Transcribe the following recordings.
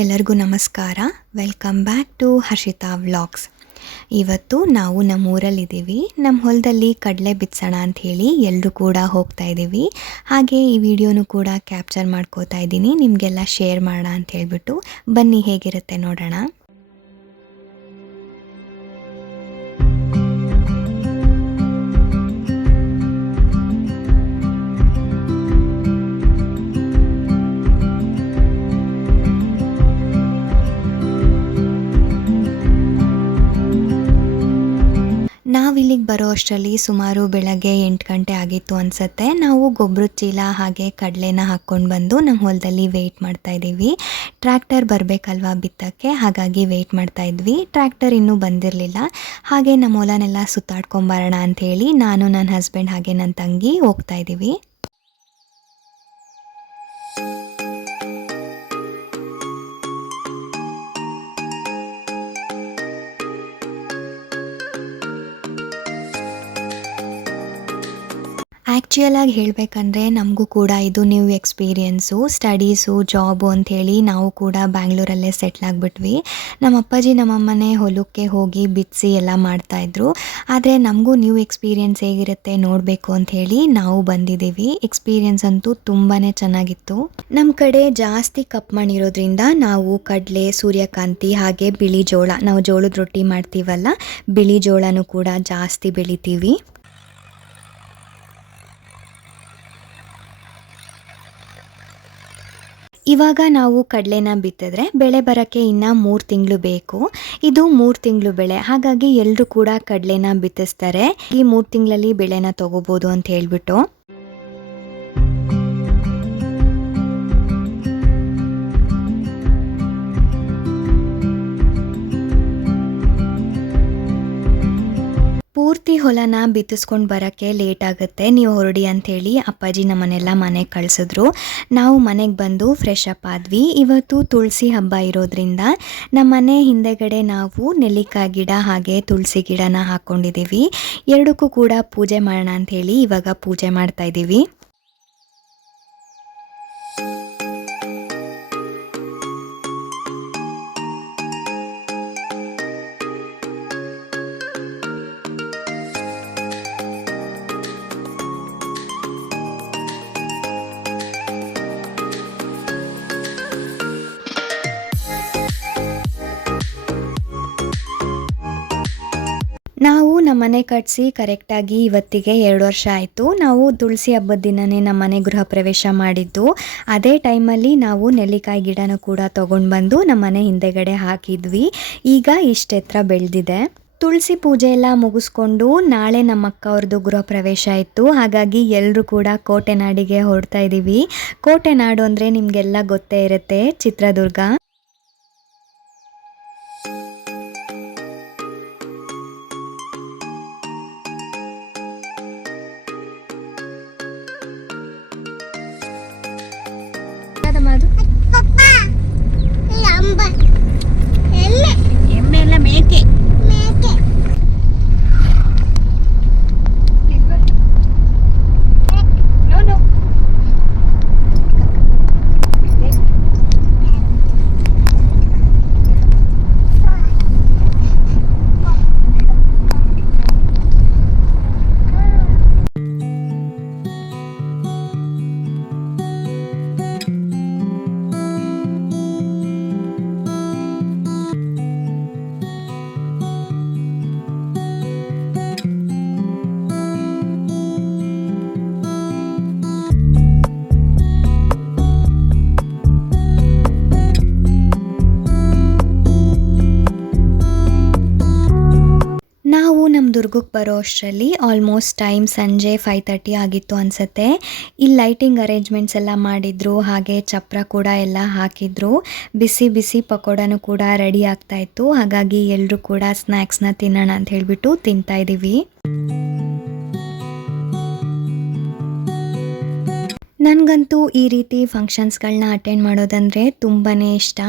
ಎಲ್ಲರಿಗೂ ನಮಸ್ಕಾರ. Welcome back to Harshita vlogs. ಇವತ್ತು ನಾವು ನಮ್ಮ ಊರಲ್ಲಿದ್ದೀವಿ. ನಮ್ಮ ಹೊಲದಲ್ಲಿ ಕಡಲೆ ಬಿತ್ಸೋಣ ಅಂಥೇಳಿ ಎಲ್ಲರೂ ಕೂಡ ಹೋಗ್ತಾ ಇದ್ದೀವಿ. ಹಾಗೆ ಈ ವಿಡಿಯೋನು ಕೂಡ ಕ್ಯಾಪ್ಚರ್ ಮಾಡ್ಕೋತಾ ಇದ್ದೀನಿ, ನಿಮಗೆಲ್ಲ ಶೇರ್ ಮಾಡೋಣ ಅಂತ ಹೇಳ್ಬಿಟ್ಟು. ಬನ್ನಿ ಹೇಗಿರುತ್ತೆ ನೋಡೋಣ. ನಾವಿಲ್ಲಿಗೆ ಬರೋ ಅಷ್ಟರಲ್ಲಿ ಸುಮಾರು ಬೆಳಗ್ಗೆ 8 ಗಂಟೆ ಆಗಿತ್ತು ಅನಿಸುತ್ತೆ. ನಾವು ಗೊಬ್ಬರದ ಚೀಲ ಹಾಗೆ ಕಡಲೆನ ಹಾಕ್ಕೊಂಡು ಬಂದು ನಮ್ಮ ಹೊಲದಲ್ಲಿ ವೆಯ್ಟ್ ಮಾಡ್ತಾ ಇದ್ದೀವಿ. ಟ್ರ್ಯಾಕ್ಟರ್ ಬರಬೇಕಲ್ವಾ ಬಿತ್ತಕ್ಕೆ, ಹಾಗಾಗಿ ವೆಯ್ಟ್ ಮಾಡ್ತಾ ಇದ್ವಿ. ಟ್ರ್ಯಾಕ್ಟರ್ ಇನ್ನೂ ಬಂದಿರಲಿಲ್ಲ. ಹಾಗೆ ನಮ್ಮ ಹೊಲನೆಲ್ಲ ಸುತ್ತಾಡ್ಕೊಂಬರೋಣ ಅಂಥೇಳಿ ನಾನು, ನನ್ನ ಹಸ್ಬೆಂಡ್ ಹಾಗೆ ನನ್ನ ತಂಗಿ ಹೋಗ್ತಾ ಇದ್ದೀವಿ. ಆ್ಯಕ್ಚುಯಲಾಗಿ ಹೇಳಬೇಕಂದ್ರೆ ನಮಗೂ ಕೂಡ ಇದು ನ್ಯೂ ಎಕ್ಸ್ಪೀರಿಯೆನ್ಸು, ಸ್ಟಡೀಸು, ಜಾಬು ಅಂಥೇಳಿ ನಾವು ಕೂಡ ಬ್ಯಾಂಗ್ಳೂರಲ್ಲೇ ಸೆಟ್ಲಾಗ್ಬಿಟ್ವಿ. ನಮ್ಮ ಅಪ್ಪಾಜಿ ನಮ್ಮಮ್ಮನೇ ಹೊಲಕ್ಕೆ ಹೋಗಿ ಬಿತ್ತಿಸಿ ಎಲ್ಲ ಮಾಡ್ತಾಯಿದ್ರು. ಆದರೆ ನಮಗೂ ನ್ಯೂ ಎಕ್ಸ್ಪೀರಿಯೆನ್ಸ್ ಹೇಗಿರುತ್ತೆ ನೋಡಬೇಕು ಅಂಥೇಳಿ ನಾವು ಬಂದಿದ್ದೀವಿ. ಎಕ್ಸ್ಪೀರಿಯೆನ್ಸ್ ಅಂತೂ ತುಂಬಾ ಚೆನ್ನಾಗಿತ್ತು. ನಮ್ಮ ಕಡೆ ಜಾಸ್ತಿ ಕಪ್ಪು ಮಣ್ಣಿರೋದ್ರಿಂದ ನಾವು ಕಡಲೆ, ಸೂರ್ಯಕಾಂತಿ ಹಾಗೆ ಬಿಳಿ ಜೋಳ, ನಾವು ಜೋಳದ ರೊಟ್ಟಿ ಮಾಡ್ತೀವಲ್ಲ, ಬಿಳಿ ಜೋಳನೂ ಕೂಡ ಜಾಸ್ತಿ ಬೆಳಿತೀವಿ. ಇವಾಗ ನಾವು ಕಡಲೆನ ಬಿತ್ತಿದ್ರೆ ಬೆಳೆ ಬರೋಕ್ಕೆ ಇನ್ನು 3 ತಿಂಗಳು ಬೇಕು. ಇದು 3 ತಿಂಗಳು ಬೆಳೆ, ಹಾಗಾಗಿ ಎಲ್ಲರೂ ಕೂಡ ಕಡಲೆನ ಬಿತ್ತಿಸ್ತಾರೆ. ಈ 3 ತಿಂಗಳಲ್ಲಿ ಬೆಳೆನ ತೊಗೋಬೋದು ಅಂತ ಹೇಳ್ಬಿಟ್ಟು. ಪೂರ್ತಿ ಹೊಲನ ಬಿತ್ತಿಸ್ಕೊಂಡು ಬರೋಕ್ಕೆ ಲೇಟ್ ಆಗುತ್ತೆ, ನೀವು ಹೊರಡಿ ಅಂಥೇಳಿ ಅಪ್ಪಾಜಿ ನಮ್ಮನ್ನೆಲ್ಲ ಮನೆಗೆ ಕಳಿಸಿದ್ರು. ನಾವು ಮನೆಗೆ ಬಂದು ಫ್ರೆಶ್ ಅಪ್ ಆದ್ವಿ. ಇವತ್ತು ತುಳಸಿ ಹಬ್ಬ ಇರೋದ್ರಿಂದ ನಮ್ಮ ಮನೆ ಹಿಂದೆಗಡೆ ನಾವು ನೆಲ್ಲಿಕಾಯಿ ಗಿಡ ಹಾಗೆ ತುಳಸಿ ಗಿಡನ ಹಾಕ್ಕೊಂಡಿದ್ದೀವಿ. ಎರಡಕ್ಕೂ ಕೂಡ ಪೂಜೆ ಮಾಡೋಣ ಅಂಥೇಳಿ ಇವಾಗ ಪೂಜೆ ಮಾಡ್ತಾ ಇದ್ದೀವಿ. ನಾವು ನಮ್ಮ ಮನೆ ಕಟ್ಟಿಸಿ ಕರೆಕ್ಟಾಗಿ ಇವತ್ತಿಗೆ 2 ವರ್ಷ ಆಯಿತು. ನಾವು ತುಳಸಿ ಹಬ್ಬದ ದಿನವೇ ನಮ್ಮ ಮನೆ ಗೃಹ ಪ್ರವೇಶ ಮಾಡಿದ್ದು. ಅದೇ ಟೈಮಲ್ಲಿ ನಾವು ನೆಲ್ಲಿಕಾಯಿ ಗಿಡನ ಕೂಡ ತೊಗೊಂಡು ಬಂದು ನಮ್ಮ ಮನೆ ಹಿಂದೆಗಡೆ ಹಾಕಿದ್ವಿ. ಈಗ ಇಷ್ಟೆತ್ರ ಬೆಳೆದಿದೆ. ತುಳಸಿ ಪೂಜೆ ಎಲ್ಲ ಮುಗಿಸ್ಕೊಂಡು ನಾಳೆ ನಮ್ಮ ಅಕ್ಕ ಅವ್ರದ್ದು ಗೃಹ ಪ್ರವೇಶ ಇತ್ತು. ಹಾಗಾಗಿ ಎಲ್ಲರೂ ಕೂಡ ಕೋಟೆನಾಡಿಗೆ ಹೊರಡ್ತಾ ಇದ್ದೀವಿ. ಕೋಟೆನಾಡು ಅಂದರೆ ನಿಮಗೆಲ್ಲ ಗೊತ್ತೇ ಇರುತ್ತೆ, ಚಿತ್ರದುರ್ಗ. ಎಮ್ಮೆ ಎಲ್ಲ ಮೇಕೆ ದುರ್ಗಕ್ಕೆ ಬರೋ ಅಷ್ಟರಲ್ಲಿ ಆಲ್ಮೋಸ್ಟ್ ಟೈಮ್ ಸಂಜೆ 5:30 ಆಗಿತ್ತು ಅನಿಸುತ್ತೆ. ಇಲ್ಲಿ ಲೈಟಿಂಗ್ ಅರೇಂಜ್ಮೆಂಟ್ಸ್ ಎಲ್ಲ ಮಾಡಿದ್ರು, ಹಾಗೆ ಚಪ್ರ ಕೂಡ ಎಲ್ಲ ಹಾಕಿದ್ರು. ಬಿಸಿ ಬಿಸಿ ಪಕೋಡನೂ ಕೂಡ ರೆಡಿ ಆಗ್ತಾ ಇತ್ತು. ಹಾಗಾಗಿ ಎಲ್ಲರೂ ಕೂಡ ಸ್ನ್ಯಾಕ್ಸ್ನ ತಿನ್ನೋಣ ಅಂತ ಹೇಳಿಬಿಟ್ಟು ತಿಂತಾ ಇದ್ದೀವಿ. ನನಗಂತೂ ಈ ರೀತಿ ಫಂಕ್ಷನ್ಸ್ಗಳನ್ನ ಅಟೆಂಡ್ ಮಾಡೋದಂದರೆ ತುಂಬಾ ಇಷ್ಟ.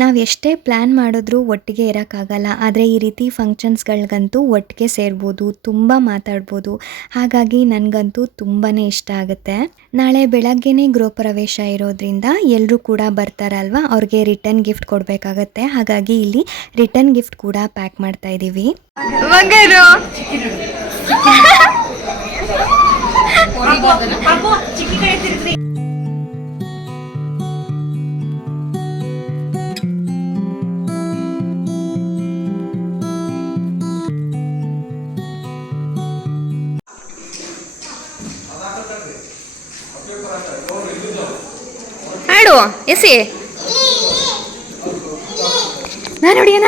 ನಾವು ಎಷ್ಟೇ ಪ್ಲ್ಯಾನ್ ಮಾಡಿದ್ರೂ ಒಟ್ಟಿಗೆ ಇರೋಕ್ಕಾಗಲ್ಲ. ಆದರೆ ಈ ರೀತಿ ಫಂಕ್ಷನ್ಸ್ಗಳಿಗಂತೂ ಒಟ್ಟಿಗೆ ಸೇರ್ಬೋದು, ತುಂಬ ಮಾತಾಡ್ಬೋದು. ಹಾಗಾಗಿ ನನಗಂತೂ ತುಂಬಾ ಇಷ್ಟ ಆಗುತ್ತೆ. ನಾಳೆ ಬೆಳಗ್ಗೆನೇ ಗೃಹ ಪ್ರವೇಶ ಇರೋದ್ರಿಂದ ಎಲ್ಲರೂ ಕೂಡ ಬರ್ತಾರಲ್ವ, ಅವ್ರಿಗೆ ರಿಟರ್ನ್ ಗಿಫ್ಟ್ ಕೊಡಬೇಕಾಗತ್ತೆ. ಹಾಗಾಗಿ ಇಲ್ಲಿ ರಿಟರ್ನ್ ಗಿಫ್ಟ್ ಕೂಡ ಪ್ಯಾಕ್ ಮಾಡ್ತಾ ಇದ್ದೀವಿ. ಆಡು ಎಸಿ ನಾನು ಹೊಡಿಯೋಣ.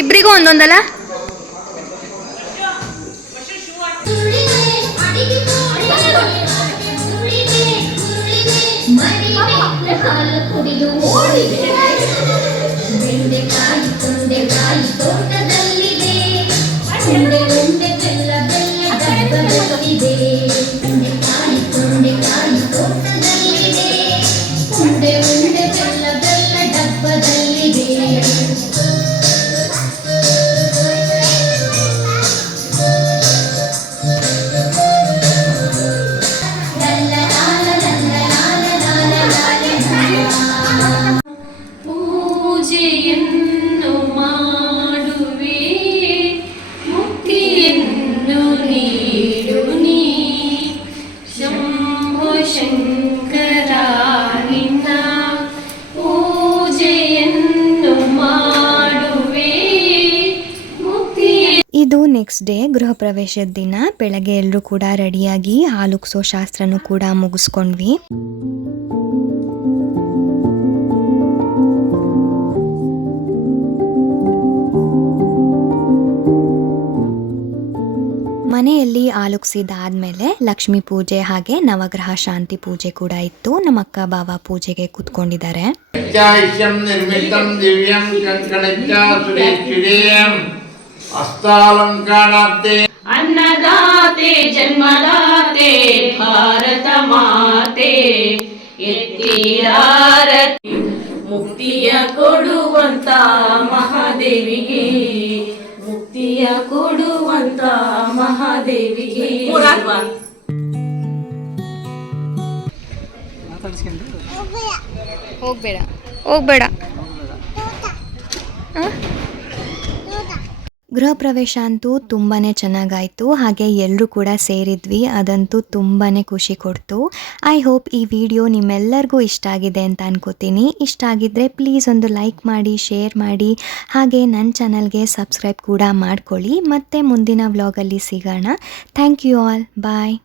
ಇಬ್ಬರಿಗೂ ಒಂದೊಂದಲ್ಲ. ಪೂಜೆಯನ್ನು ಮಾಡುವೆ, ಮುಕ್ತಿಯನ್ನು ನೀಡು ನೀ, ಶಂಭೋ ಶಂಕರ ನಿನ್ನ ಪೂಜೆಯನ್ನು ಮಾಡುವೆ, ಮುಕ್ತಿ. ಇದು ನೆಕ್ಸ್ಟ್ ಡೇ ಗೃಹ ಪ್ರವೇಶದ ದಿನ. ಬೆಳಗ್ಗೆ ಎಲ್ಲರೂ ಕೂಡ ರೆಡಿಯಾಗಿ ಹಾಲುಕ್ಸೋ ಶಾಸ್ತ್ರನೂ ಕೂಡ ಮುಗಿಸ್ಕೊಂಡ್ವಿ. ಮನೆಯಲ್ಲಿ ಆಲುಕ್ಸಿದಾದ್ಮೇಲೆ ಲಕ್ಷ್ಮೀ ಪೂಜೆ ಹಾಗೆ ನವಗ್ರಹ ಶಾಂತಿ ಪೂಜೆ ಕೂಡ ಇತ್ತು. ನಮ್ಮ ಅಕ್ಕ ಬಾವ ಪೂಜೆಗೆ ಕೂತ್ಕೊಂಡಿದ್ದಾರೆ. ನಿರ್ಮಿತಂ ದಿವ್ಯಂ ಕಂಕಣಚ್ಚ ಸುರೇಶ್ವರೀಯಂ ಹಸ್ತಾಲಂಕಾರಾರ್ತೆ ಅನ್ನದಾತೆ ಜನ್ಮದಾತೆ ಭಾರತ ಮಾತೆ ಎತ್ತಿರಾರತಿ, ಮುಕ್ತಿಯ ಕೊಡುವಂತ ಮಹಾದೇವಿಗೆ, ಮುಕ್ತಿಯ ಕೊಡುವಂತ ಮಹಾದೇವಿಗೆ. ಹೋಗ್ಬೇಡ ಹೋಗ್ಬೇಡ. ಗೃಹ ಪ್ರವೇಶ ಅಂತೂ ತುಂಬಾ ಚೆನ್ನಾಗಾಯಿತು. ಹಾಗೆ ಎಲ್ಲರೂ ಕೂಡ ಸೇರಿದ್ವಿ. ಅದಂತೂ ತುಂಬಾ ಖುಷಿ ಕೊಡ್ತು. ಐ ಹೋಪ್ ಈ ವಿಡಿಯೋ ನಿಮ್ಮೆಲ್ಲರಿಗೂ ಇಷ್ಟ ಆಗಿದೆ ಅಂತ ಅನ್ಕೋತೀನಿ. ಇಷ್ಟ ಆಗಿದ್ದರೆ ಪ್ಲೀಸ್ ಒಂದು ಲೈಕ್ ಮಾಡಿ, ಶೇರ್ ಮಾಡಿ, ಹಾಗೆ ನನ್ನ ಚಾನಲ್ಗೆ ಸಬ್ಸ್ಕ್ರೈಬ್ ಕೂಡ ಮಾಡ್ಕೊಳ್ಳಿ. ಮತ್ತೆ ಮುಂದಿನ ವ್ಲಾಗಲ್ಲಿ ಸಿಗೋಣ. Thank you all. ಬಾಯ್.